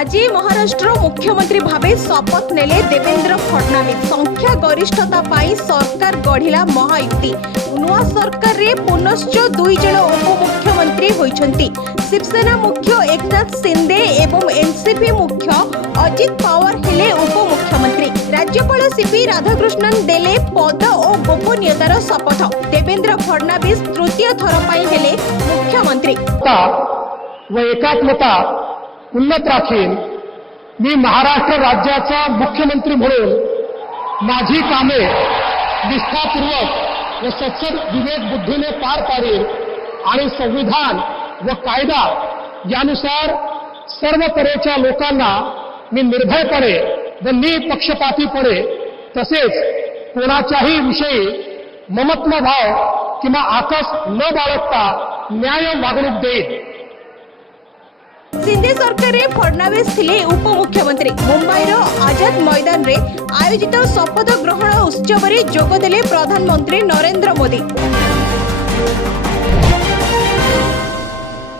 आज महाराष्ट्र मुख्यमंत्री भावे शपथ नेले देवेंद्र फडणवीस। संख्या गरिष्ठता पाई सरकार गढ़िला महायुति। नुआ सरकार रे पुनश्च दुई जन उपमुख्यमंत्री होइछंती। शिवसेना मुख्य एकनाथ शिंदे एवं एनसीपी मुख्य अजित पवार हेले उपमुख्यमंत्री। राज्यपाल सीपी राधाकृष्णन देले पद और गोपनीयतार शपथ। देवेंद्र फडणवीस तृतीय थर पाई हेले मुख्यमंत्री। व एकात्मता उन्नत राखीन। मी महाराष्ट्र राज्याचा मुख्यमंत्री म्हणून माझी कामे निष्ठापूर्वक व सत्सद विवेक बुद्धीने पार पाडेल आणि संविधान व कायदा यानुसार सर्व तऱ्हेच्या लोकांना मी निर्भयपणे व निपक्षपातीपणे तसेच कोणाच्याही विषयी ममत्व भाव किंवा आकस न बाळगता न्याय वागणूक देईल। शिंदे सरकार रे फडणवीस थिले उपमुख्यमंत्री। मुंबईर आजाद मैदान रे आयोजित शपथ ग्रहण उत्सव रे जोगदेले प्रधानमंत्री नरेंद्र मोदी।